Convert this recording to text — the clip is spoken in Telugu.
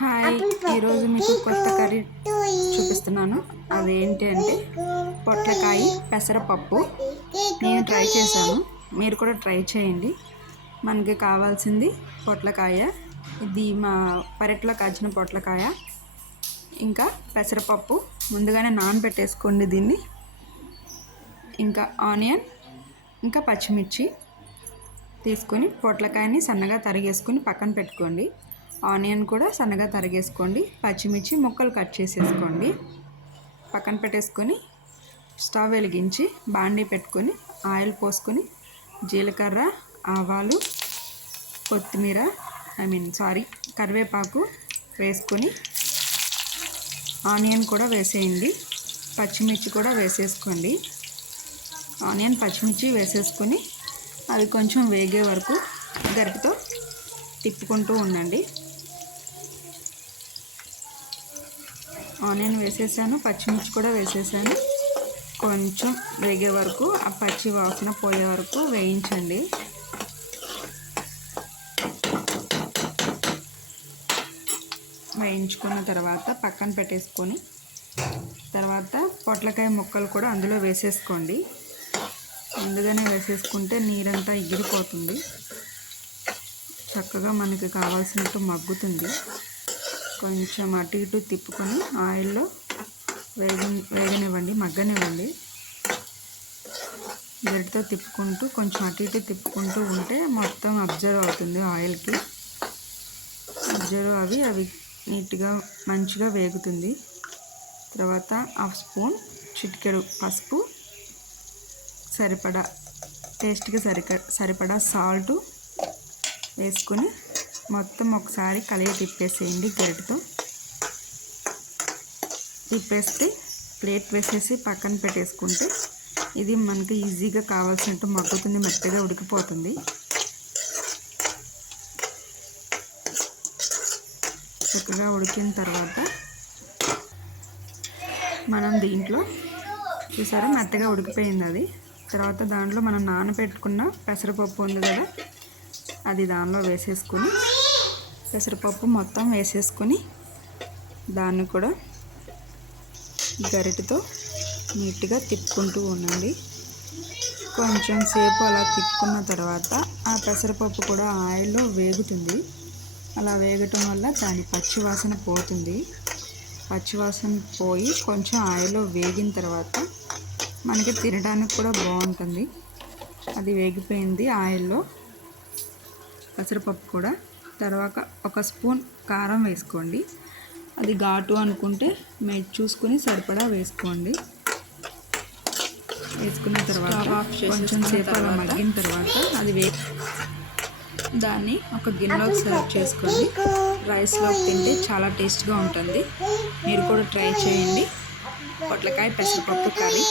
హాయ్, ఈరోజు మీకు కొత్త కర్రీ చూపిస్తున్నాను. అదేంటి అంటే పొట్లకాయ పెసరపప్పు. నేను ట్రై చేశాను, మీరు కూడా ట్రై చేయండి. మనకి కావాల్సింది పొట్లకాయ, ఇది మా పెరట్లో కాచిన పొట్లకాయ, ఇంకా పెసరపప్పు. ముందుగానే నానబెట్టేసుకోండి దీన్ని. ఇంకా ఆనియన్, ఇంకా పచ్చిమిర్చి తీసుకొని పొట్లకాయని సన్నగా తరిగేసుకొని పక్కన పెట్టుకోండి. ఆనియన్ కూడా సన్నగా తరిగేసుకోండి. పచ్చిమిర్చి ముక్కలు కట్ చేసేసుకోండి. పక్కన పెట్టేసుకొని స్టవ్ వెలిగించి బాండీ పెట్టుకొని ఆయిల్ పోసుకొని జీలకర్ర, ఆవాలు, కొత్తిమీర కరివేపాకు వేసుకొని ఆనియన్ కూడా వేసేయండి. పచ్చిమిర్చి కూడా వేసేసుకోండి. ఆనియన్ పచ్చిమిర్చి వేసేసుకొని అవి కొంచెం వేగే వరకు గరిటెతో తిప్పుకుంటూ ఉండండి. ఆనియన్ వేసేసాను, పచ్చిమిర్చి కూడా వేసేసాను. కొంచెం వేగే వరకు, ఆ పచ్చి వాసన పోయే వరకు వేయించండి. వేయించుకున్న తర్వాత పక్కన పెట్టేసుకొని తర్వాత పొట్లకాయ ముక్కలు కూడా అందులో వేసేసుకోండి. ముందుగానే వేసేసుకుంటే నీరంతా ఎగిరిపోతుంది, చక్కగా మనకి కావాల్సినట్టు మగ్గుతుంది. కొంచెం అటు ఇటు తిప్పుకొని ఆయిల్లో వేగనివ్వండి, మగ్గనివ్వండి. గరిటెతో తిప్పుకుంటూ కొంచెం అటు ఇటు తిప్పుకుంటూ ఉంటే మొత్తం అబ్జర్వ్ అవుతుంది ఆయిల్కి. అవి నీట్గా మంచిగా వేగుతుంది. తర్వాత హాఫ్ స్పూన్ చిటికెడు పసుపు, టేస్ట్కి సరిపడా సాల్టు వేసుకొని మొత్తం ఒకసారి కలిగి తిప్పేసేయండి. గరిటెతో తిప్పేస్తే ప్లేట్ వేసేసి పక్కన పెట్టేసుకుంటే ఇది మనకి ఈజీగా కావాల్సినట్టు మగ్గుతుంది, మెత్తగా ఉడికిపోతుంది. చక్కగా ఉడికిన తర్వాత మనం దీంట్లో చూసారా మెత్తగా ఉడికిపోయింది అది. తర్వాత దాంట్లో మనం నానబెట్టుకున్న పెసరపప్పు ఉంది కదా, అది దానిలో వేసేసుకొని పెసరపప్పు మొత్తం వేసేసుకొని దాన్ని కూడా గరిటెతో నీట్గా తిప్పుకుంటూ ఉండండి. కొంచెం సేపు అలా తిప్పుకున్న తర్వాత ఆ పెసరపప్పు కూడా ఆయిల్లో వేగుతుంది. అలా వేగటం వల్ల దాని పచ్చివాసన పోతుంది. పచ్చివాసన పోయి కొంచెం ఆయిల్లో వేగిన తర్వాత మనకి తినడానికి కూడా బాగుంటుంది. అది వేగిపోయింది ఆయిల్లో పెసరపప్పు కూడా. తర్వాత ఒక స్పూన్ కారం వేసుకోండి. అది ఘాటు అనుకుంటే మీరు చూసుకొని సరిపడా వేసుకోండి. వేసుకున్న తర్వాత కొంచెం సేపు అలా మగ్గిన తర్వాత దాన్ని ఒక గిన్నెలోకి సర్వ్ చేసుకోండి. రైస్లో తింటే చాలా టేస్ట్గా ఉంటుంది. మీరు కూడా ట్రై చేయండి పొట్లకాయ పెసరపప్పు కర్రీ.